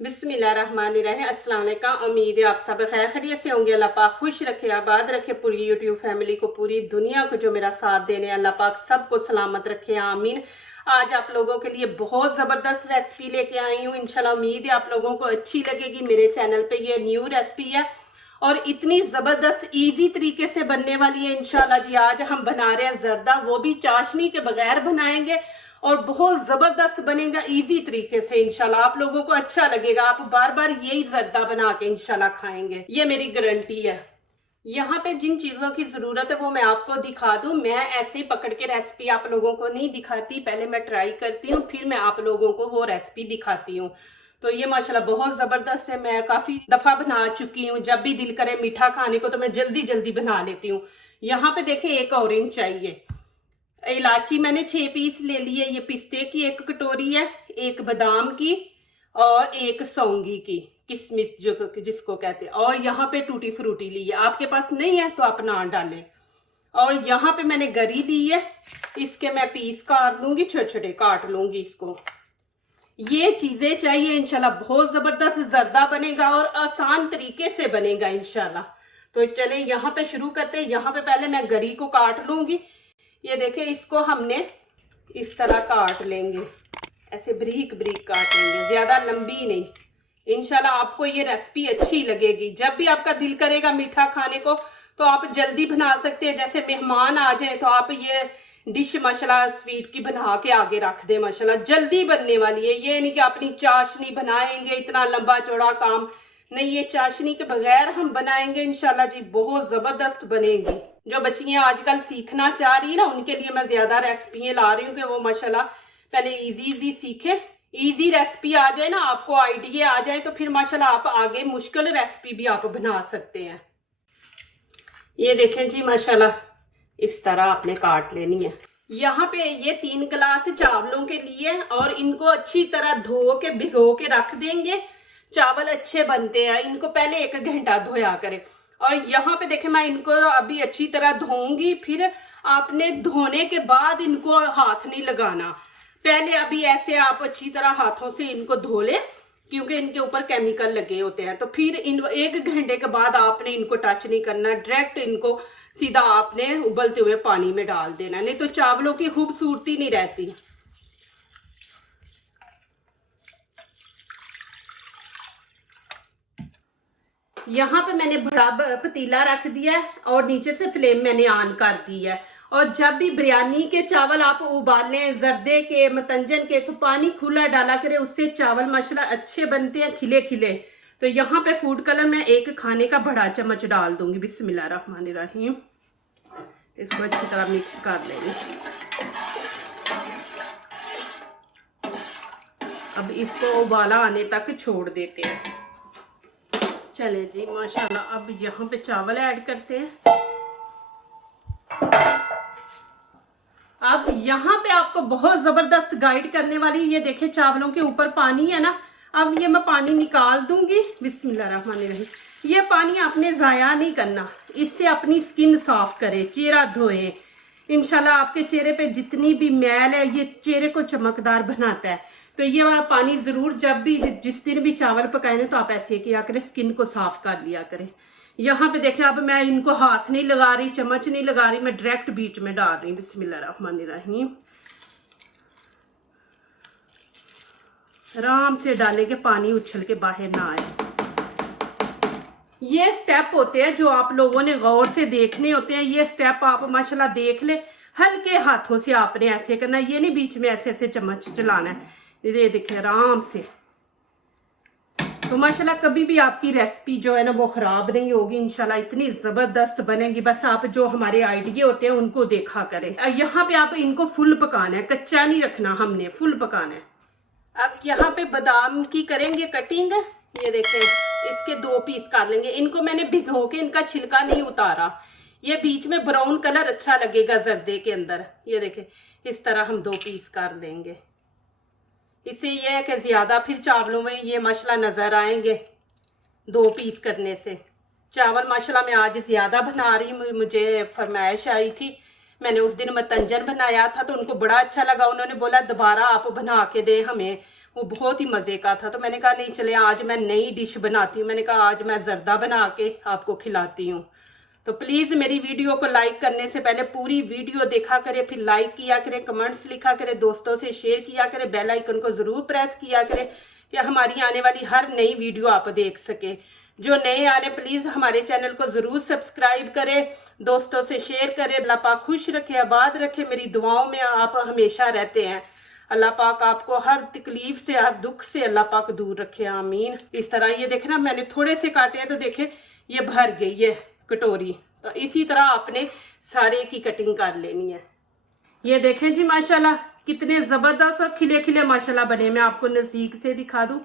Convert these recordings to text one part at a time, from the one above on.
बिस्मिल्लाहिर्रहमानिर्रहीम। अस्सलाम वालेकुम। उम्मीद है आप सब खैर खैरियत से होंगे। अल्लाह पाक खुश रखे, आबाद रखे पूरी यूट्यूब फैमिली को, पूरी दुनिया को जो मेरा साथ देने, अल्लाह पाक सबको सलामत रखे, आमीन। आज आप लोगों के लिए बहुत ज़बरदस्त रेसिपी लेके आई हूँ। इंशाल्लाह उम्मीद है आप लोगों को अच्छी लगेगी। मेरे चैनल पे ये न्यू रेसिपी है और इतनी ज़बरदस्त ईजी तरीके से बनने वाली है इंशाल्लाह जी। आज हम बना रहे हैं जर्दा, वो भी चाशनी के बगैर बनाएंगे और बहुत जबरदस्त बनेगा इजी तरीके से। इंशाल्लाह आप लोगों को अच्छा लगेगा, आप बार बार यही जर्दा बना के इंशाल्लाह खाएंगे, ये मेरी गारंटी है। यहाँ पे जिन चीज़ों की ज़रूरत है वो मैं आपको दिखा दूँ। मैं ऐसे ही पकड़ के रेसिपी आप लोगों को नहीं दिखाती, पहले मैं ट्राई करती हूँ फिर मैं आप लोगों को वो रेसिपी दिखाती हूँ। तो ये माशाल्लाह बहुत ज़बरदस्त है, मैं काफ़ी दफ़ा बना चुकी हूँ। जब भी दिल करे मीठा खाने को तो मैं जल्दी जल्दी बना लेती हूँ। यहाँ पे देखें, एक ऑरेंज चाहिए, इलायची मैंने 6 पीस ले लिए, ये पिस्ते की एक कटोरी है, एक बादाम की और एक सौंगी की, किशमिश जो जिसको कहते हैं, और यहाँ पे टूटी फ्रूटी ली है। आपके पास नहीं है तो आप ना डालें। और यहाँ पे मैंने गरी ली है, इसके मैं पीस काट लूंगी, छोटे छोटे काट लूंगी इसको। ये चीजें चाहिए इंशाल्लाह। बहुत जबरदस्त जर्दा बनेगा और आसान तरीके से बनेगा इंशाल्लाह। तो चले यहाँ पे शुरू करते हैं। यहाँ पे पहले मैं गरी को काट लूंगी। ये देखें, इसको हमने इस तरह काट लेंगे, ऐसे बारीक बारीक काटेंगे, ज्यादा लंबी नहीं। इंशाल्लाह आपको ये रेसिपी अच्छी लगेगी। जब भी आपका दिल करेगा मीठा खाने को तो आप जल्दी बना सकते हैं। जैसे मेहमान आ जाए तो आप ये डिश माशाल्लाह स्वीट की बना के आगे रख दे, माशाल्लाह जल्दी बनने वाली है। ये नहीं कि अपनी चाशनी बनाएंगे, इतना लंबा चौड़ा काम नहीं, ये चाशनी के बगैर हम बनाएंगे इंशाल्लाह जी, बहुत जबरदस्त बनेगी। जो बच्चियां आजकल सीखना चाह रही है ना, उनके लिए मैं ज्यादा रेसिपियां ला रही हूँ कि वो माशाल्लाह पहले इजी सीखे। इजी रेसिपी आ जाए ना, आपको आइडिया आ जाए तो फिर माशाल्लाह आप आगे मुश्किल रेसिपी भी आप बना सकते हैं। ये देखें जी, माशाल्लाह इस तरह आपने काट लेनी है। यहाँ पे ये 3 गिलास चावलों के लिए और इनको अच्छी तरह धो के भिगो के रख देंगे। चावल अच्छे बनते हैं, इनको पहले 1 घंटा धोया करें। और यहाँ पे देखें, मैं इनको अभी अच्छी तरह धोऊंगी, फिर आपने धोने के बाद इनको हाथ नहीं लगाना। पहले अभी ऐसे आप अच्छी तरह हाथों से इनको धो ले, क्योंकि इनके ऊपर केमिकल लगे होते हैं। तो फिर इन 1 घंटे के बाद आपने इनको टच नहीं करना, डायरेक्ट इनको सीधा आपने उबलते हुए पानी में डाल देना, नहीं तो चावलों की खूबसूरती नहीं रहती। यहाँ पे मैंने बड़ा पतीला रख दिया है और नीचे से फ्लेम मैंने ऑन कर दी है। और जब भी बिरयानी के चावल आप उबालें, जर्दे के, मतंजन के, तो पानी खुला डाला करें, उससे चावल माशाल्लाह अच्छे बनते हैं, खिले खिले। तो यहाँ पे फूड कलर मैं 1 खाने का बड़ा चम्मच डाल दूंगी। बिस्मिल्लाहिर्रहमानिर्रहीम। इसको अच्छी तरह मिक्स कर लेंगे। अब इसको उबाला आने तक छोड़ देते हैं। चले जी माशाल्लाह, अब यहाँ पे चावल ऐड करते हैं। अब यहाँ पे आपको बहुत जबरदस्त गाइड करने वाली, ये देखें चावलों के ऊपर पानी है ना, अब ये मैं पानी निकाल दूंगी। बिस्मिल्लाहिर्रहमानिर्रहीम। ये पानी आपने जाया नहीं करना, इससे अपनी स्किन साफ करें, चेहरा धोए। इंशाल्लाह आपके चेहरे पे जितनी भी मैल है, ये चेहरे को चमकदार बनाता है। तो ये वाला पानी जरूर जब भी जिस दिन भी चावल पकाए तो आप ऐसे किया करें, स्किन को साफ कर लिया करें। यहाँ पे देखें, अब मैं इनको हाथ नहीं लगा रही, चम्मच नहीं लगा रही, मैं डायरेक्ट बीच में डाल रही। बिस्मिल्लाहिर्रहमानिर्रहीम। आराम से डालें कि पानी उछल के बाहर ना आए। ये स्टेप होते हैं जो आप लोगों ने गौर से देखने होते हैं। ये स्टेप आप माशाल्लाह देख ले, हल्के हाथों से आपने ऐसे करना, ये नहीं बीच में ऐसे ऐसे चम्मच चलाना है। ये देखिए आराम से। तो माशाल्लाह कभी भी आपकी रेसिपी जो है ना वो खराब नहीं होगी इंशाल्लाह, इतनी जबरदस्त बनेगी। बस आप जो हमारे आइडिया होते हैं उनको देखा करें। यहाँ पे आप इनको फुल पकाना है, कच्चा नहीं रखना, हमने फुल पकाना है। अब यहाँ पे बादाम की करेंगे कटिंग। ये देखें, इसके 2 पीस कर लेंगे। इनको मैंने भिगो के इनका छिलका नहीं उतारा, ये बीच में ब्राउन कलर अच्छा लगेगा जर्दे के अंदर। ये देखें, इस तरह हम 2 पीस कर देंगे। इससे यह है कि ज्यादा फिर चावलों में ये माशाल्लाह नजर आएंगे 2 पीस करने से। चावल माशाल्लाह मैं आज ज्यादा बना रही हूँ, मुझे फरमाइश आई थी। मैंने उस दिन मतंजन बनाया था तो उनको बड़ा अच्छा लगा, उन्होंने बोला दोबारा आप बना के दें हमें, वो बहुत ही मज़े का था। तो मैंने कहा नहीं चले आज मैं नई डिश बनाती हूँ। मैंने कहा आज मैं ज़र्दा बना के आपको खिलाती हूँ। तो प्लीज़ मेरी वीडियो को लाइक करने से पहले पूरी वीडियो देखा करें, फिर लाइक किया करें, कमेंट्स लिखा करें, दोस्तों से शेयर किया करें, बेल आइकन को ज़रूर प्रेस किया करें कि हमारी आने वाली हर नई वीडियो आप देख सकें। जो नए आ रहे प्लीज़ हमारे चैनल को ज़रूर सब्सक्राइब करें, दोस्तों से शेयर करें। अल्लाह पाक खुश रखे, आबाद रखे, मेरी दुआओं में आप हमेशा रहते हैं। अल्लाह पाक आपको हर तकलीफ से, हर दुख से अल्लाह पाक दूर रखे, आमीन। इस तरह ये देखना मैंने थोड़े से काटे हैं तो देखे ये भर गई है कटोरी। तो इसी तरह आपने सारे की कटिंग कर लेनी है। ये देखें जी माशाल्लाह कितने ज़बरदस्त और खिले खिले माशाल्लाह बने। मैं आपको नज़दीक से दिखा दूँ।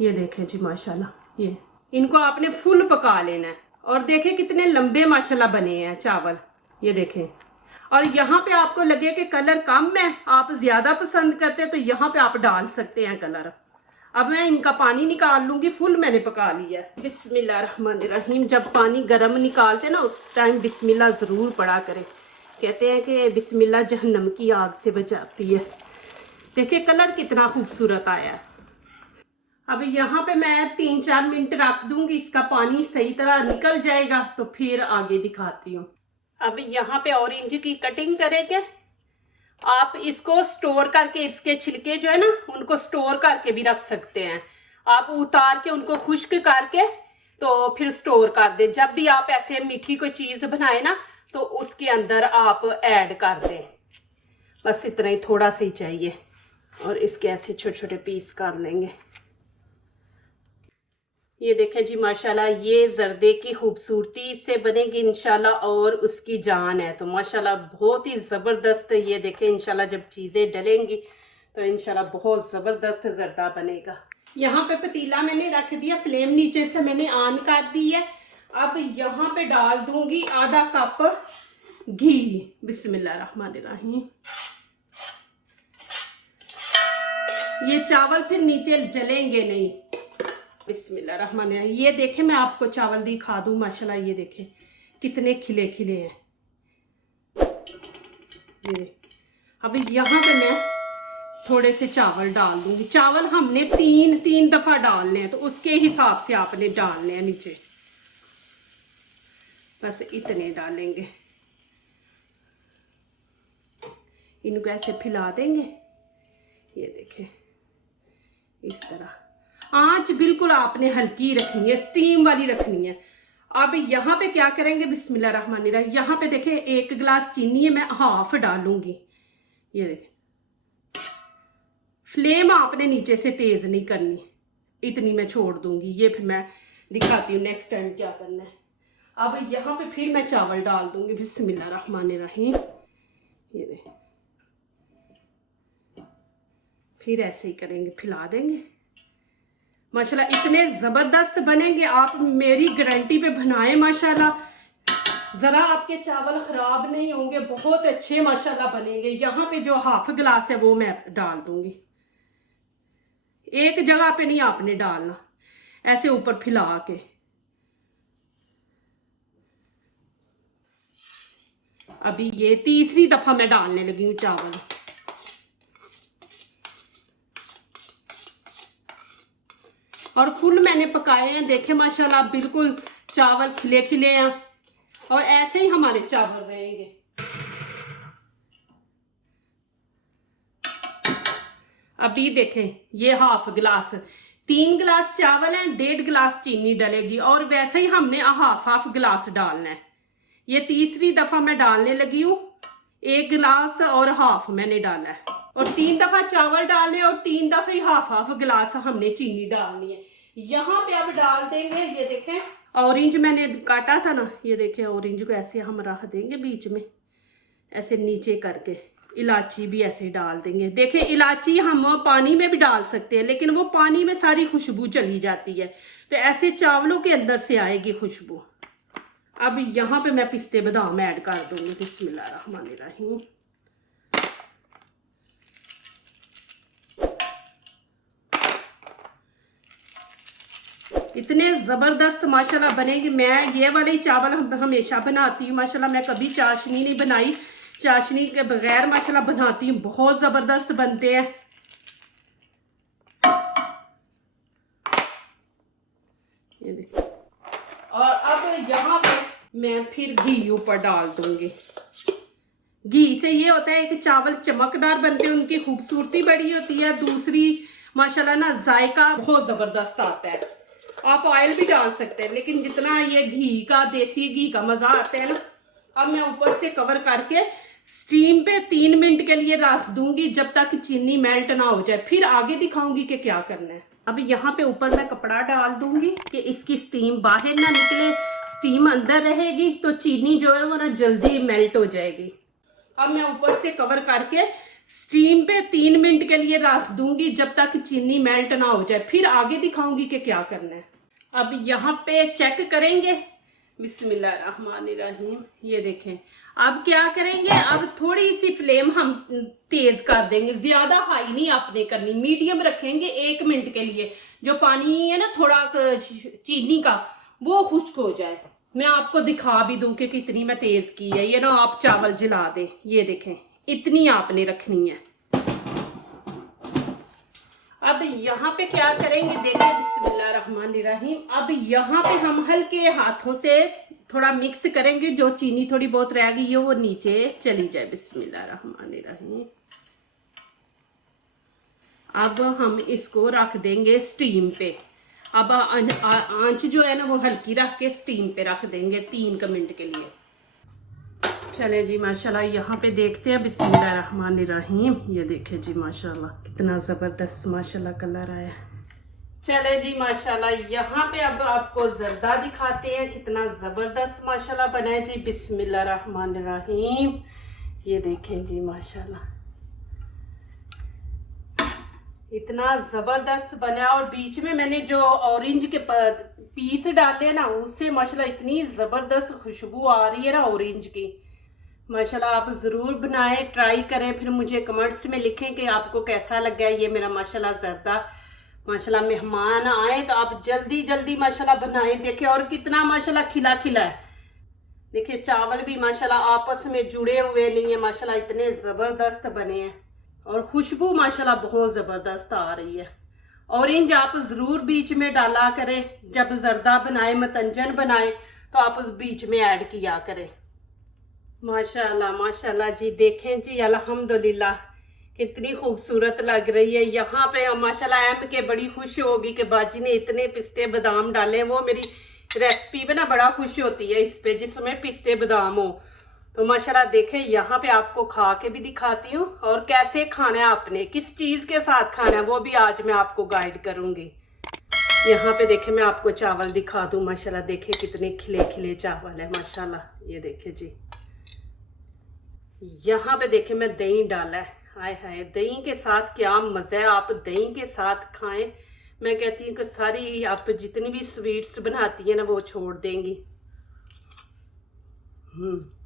ये देखें जी माशाल्लाह, ये इनको आपने फुल पका लेना है। और देखें कितने लंबे माशाल्लाह बने हैं चावल, ये देखें। और यहाँ पे आपको लगे कि कलर कम है, आप ज़्यादा पसंद करते हैं तो यहाँ पे आप डाल सकते हैं कलर। अब मैं इनका पानी निकाल लूँगी, फुल मैंने पका लिया है। बिस्मिल्लाहिर्रहमानिर्रहीम। जब पानी गर्म निकालते ना उस टाइम बिस्मिल्लाह ज़रूर पढ़ा करें। कहते हैं कि बिस्मिल्लाह जहन्नम की आग से बचाती है। देखिए कलर कितना खूबसूरत आया है। अब यहाँ पे मैं 3-4 मिनट रख दूंगी, इसका पानी सही तरह निकल जाएगा तो फिर आगे दिखाती हूँ। अब यहाँ पे ऑरेंज की कटिंग करेंगे। आप इसको स्टोर करके, इसके छिलके जो है ना उनको स्टोर करके भी रख सकते हैं। आप उतार के उनको खुश्क करके तो फिर स्टोर कर दे। जब भी आप ऐसे मीठी कोई चीज़ बनाए ना तो उसके अंदर आप ऐड कर दें। बस इतना ही, थोड़ा सा ही चाहिए। और इसके ऐसे छोटे छोटे पीस कर लेंगे। ये देखें जी माशाल्लाह, ये जर्दे की खूबसूरती से बनेगी इंशाल्लाह और उसकी जान है। तो माशाल्लाह बहुत ही ज़बरदस्त। ये देखें इंशाल्लाह जब चीज़ें डलेंगी तो इंशाल्लाह बहुत ज़बरदस्त जर्दा बनेगा। यहाँ पे पतीला मैंने रख दिया, फ्लेम नीचे से मैंने ऑन कर दी है। अब यहाँ पे डाल दूंगी आधा कप घी। बिस्मिल्लाहिर्रहमानिर्रहीम। ये चावल फिर नीचे जलेंगे नहीं। बिस्मिल्लाहिर्रहमानिर्रहीम। ये देखें मैं आपको चावल दिखा दूं माशाल्लाह, ये देखें कितने खिले खिले हैं। ये अब यहाँ पे मैं थोड़े से चावल डाल दूंगी। चावल हमने तीन दफा डालने हैं तो उसके हिसाब से आपने डालने हैं नीचे। बस इतने डालेंगे। इनको ऐसे फैला देंगे। ये देखें इस तरह। आंच बिल्कुल आपने हल्की रखनी है, स्टीम वाली रखनी है। अब यहाँ पे क्या करेंगे, बिस्मिल्लाहिर्रहमानिर्रहीम। यहाँ पे देखें 1 गिलास चीनी है, मैं हाफ डालूंगी। ये देखें, फ्लेम आपने नीचे से तेज नहीं करनी, इतनी मैं छोड़ दूंगी। ये फिर मैं दिखाती हूँ नेक्स्ट टाइम क्या करना है। अब यहाँ पे फिर मैं चावल डाल दूंगी। बिस्मिल्लाहिर्रहमानिर्रहीम। ये देखें, फिर ऐसे ही करेंगे, फैला देंगे। माशाल्लाह इतने ज़बरदस्त बनेंगे, आप मेरी गारंटी पे बनाएं माशाल्लाह। ज़रा आपके चावल ख़राब नहीं होंगे, बहुत अच्छे माशाल्लाह बनेंगे। यहाँ पे जो हाफ गिलास है वो मैं डाल दूंगी। एक जगह पे नहीं आपने डालना, ऐसे ऊपर फैला के। अभी ये तीसरी दफ़ा मैं डालने लगी हूँ चावल। और फुल मैंने पकाए हैं, देखे माशाल्लाह बिल्कुल चावल खिले खिले हैं। और ऐसे ही हमारे चावल रहेंगे। अभी देखें ये हाफ गिलास, 3 गिलास चावल है, 1.5 गिलास चीनी डलेगी। और वैसे ही हमने हाफ गिलास डालना है। ये तीसरी दफा मैं डालने लगी हूँ। 1 गिलास और हाफ मैंने डाला है। और 3 दफा चावल डालने और 3 दफे हाफ गिलास हमने चीनी डालनी है। यहाँ पे अब डाल देंगे, ये देखें ऑरेंज मैंने काटा था ना, ये देखें ऑरेंज को ऐसे हम रख देंगे बीच में, ऐसे नीचे करके। इलायची भी ऐसे डाल देंगे। देखें इलायची हम पानी में भी डाल सकते हैं, लेकिन वो पानी में सारी खुशबू चली जाती है, तो ऐसे चावलों के अंदर से आएगी खुशबू। अब यहाँ पे मैं पिस्ते बादाम ऐड कर दूंगी। बिस्मिल्लाहिर्रहमानिर्रहीम। इतने ज़बरदस्त माशाल्लाह बनेंगे। मैं ये वाले चावल हमेशा बनाती हूँ माशाल्लाह, मैं कभी चाशनी नहीं बनाई। चाशनी के बगैर माशाल्लाह बनाती हूँ, बहुत ज़बरदस्त बनते हैं। ये देखिए। और अब यहाँ पे मैं फिर घी ऊपर डाल दूंगी। घी से ये होता है कि चावल चमकदार बनते हैं, उनकी खूबसूरती बड़ी होती है, दूसरी माशाल्लाह ना जायका बहुत जबरदस्त आता है। आप ऑयल भी डाल सकते हैं, लेकिन जितना ये घी का, देसी घी का मजा आता है ना। अब मैं ऊपर से कवर करके स्टीम पे 3 मिनट के लिए रख दूंगी, जब तक चीनी मेल्ट ना हो जाए। फिर आगे दिखाऊंगी कि क्या करना है। अब यहाँ पे ऊपर मैं कपड़ा डाल दूंगी कि इसकी स्टीम बाहर ना निकले, स्टीम अंदर रहेगी तो चीनी जो है वो ना जल्दी मेल्ट हो जाएगी। अब मैं ऊपर से कवर करके स्टीम पे 3 मिनट के लिए रख दूंगी, जब तक चीनी मेल्ट ना हो जाए। फिर आगे दिखाऊंगी कि क्या करना है। अब यहाँ पे चेक करेंगे। बिस्मिल्लाहिर्रहमानिर्रहीम। ये देखें। अब क्या करेंगे, अब थोड़ी सी फ्लेम हम तेज कर देंगे, ज्यादा हाई नहीं आपने करनी, मीडियम रखेंगे 1 मिनट के लिए। जो पानी है ना थोड़ा चीनी का, वो खुश्क हो जाए। मैं आपको दिखा भी दूं कि कितनी मैं तेज की है। ये ना आप चावल जला दे। ये देखें, इतनी आपने रखनी है। अब यहाँ पे क्या करेंगे, देखिए बिस्मिल्लाहिर्रहमानिर्रहीम। अब यहाँ पे हम हल्के हाथों से थोड़ा मिक्स करेंगे, जो चीनी थोड़ी बहुत रह गई है वो नीचे चली जाए। बिस्मिल्लाहिर्रहमानिर्रहीम। अब हम इसको रख देंगे स्टीम पे। अब आंच जो है ना वो हल्की रख के स्टीम पे रख देंगे 3 मिनट के लिए। चले जी माशाल्लाह, यहाँ पे देखते हैं। बिस्मिल्लाहिर्रहमानिर्रहीम। ये देखे जी माशाल्लाह कितना ज़बरदस्त माशाल्लाह कलर आया। चले जी माशाल्लाह, यहाँ पे अब आपको जर्दा दिखाते हैं, कितना ज़बरदस्त माशाल्लाह बना है जी। बिस्मिल्लाहिर्रहमानिर्रहीम। ये देखें जी माशाल्लाह इतना ज़बरदस्त बना। और बीच में मैंने जो ऑरेंज के पीस डाले हैं ना, उससे माशाल्लाह इतनी ज़बरदस्त खुशबू आ रही है ना ऑरेंज की। माशाल्लाह आप ज़रूर बनाएं, ट्राई करें, फिर मुझे कमेंट्स में लिखें कि आपको कैसा लगा ये मेरा माशाल्लाह जर्दा। माशाल्लाह मेहमान आए तो आप जल्दी जल्दी माशाल्लाह बनाएं। देखिए और कितना माशाल्लाह खिला खिला है। देखिए चावल भी माशाल्लाह आपस में जुड़े हुए नहीं है, माशाल्लाह इतने ज़बरदस्त बने हैं। और खुशबू माशाल्लाह बहुत ज़बरदस्त आ रही है। ऑरेंज आप ज़रूर बीच में डाला करें, जब जर्दा बनाए, मतंजन बनाए तो आप उस बीच में ऐड किया करें। माशाल्लाह माशाल्लाह जी। देखें जी अल्हम्दुलिल्लाह कितनी खूबसूरत लग रही है। यहाँ पे माशाल्लाह एम के बड़ी खुश होगी कि बाजी ने इतने पिस्ते बादाम डाले। वो मेरी रेसिपी पे ना बड़ा खुश होती है इस पे, जिसमें पिस्ते बादाम हो। तो माशाल्लाह देखें, यहाँ पे आपको खा के भी दिखाती हूँ, और कैसे खाना है आपने, किस चीज़ के साथ खाना है वो भी आज मैं आपको गाइड करूँगी। यहाँ पे देखें, मैं आपको चावल दिखा दूँ। माशाल्लाह देखें कितने खिले खिले चावल है माशाल्लाह। ये देखें जी। यहाँ पे देखें मैं दही डाला है। हाय हाय, दही के साथ क्या मज़ा है। आप दही के साथ खाएं। मैं कहती हूँ कि सारी आप जितनी भी स्वीट्स बनाती हैं ना वो छोड़ देंगी।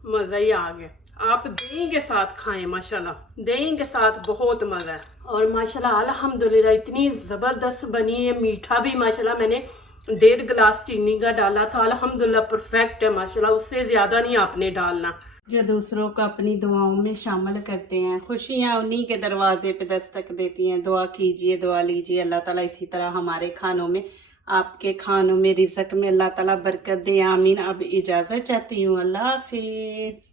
मज़ा ही आ गया। आप दही के साथ खाएं, माशाल्लाह दही के साथ बहुत मज़ा है। और माशाल्लाह अल्हम्दुलिल्लाह इतनी ज़बरदस्त बनी है। मीठा भी माशाल्लाह मैंने 1.5 गिलास चीनी का डाला था। अल्हम्दुलिल्लाह परफेक्ट है माशाल्लाह, उससे ज़्यादा नहीं आपने डालना। जो दूसरों को अपनी दुआओं में शामिल करते हैं, खुशियाँ उन्हीं के दरवाजे पे दस्तक देती हैं। दुआ कीजिए, दुआ लीजिए, अल्लाह ताला इसी तरह हमारे खानों में, आपके खानों में, रिज़्क़ में अल्लाह ताला बरकत दे। आमीन। अब इजाज़त चाहती हूँ। अल्लाह हाफिज़।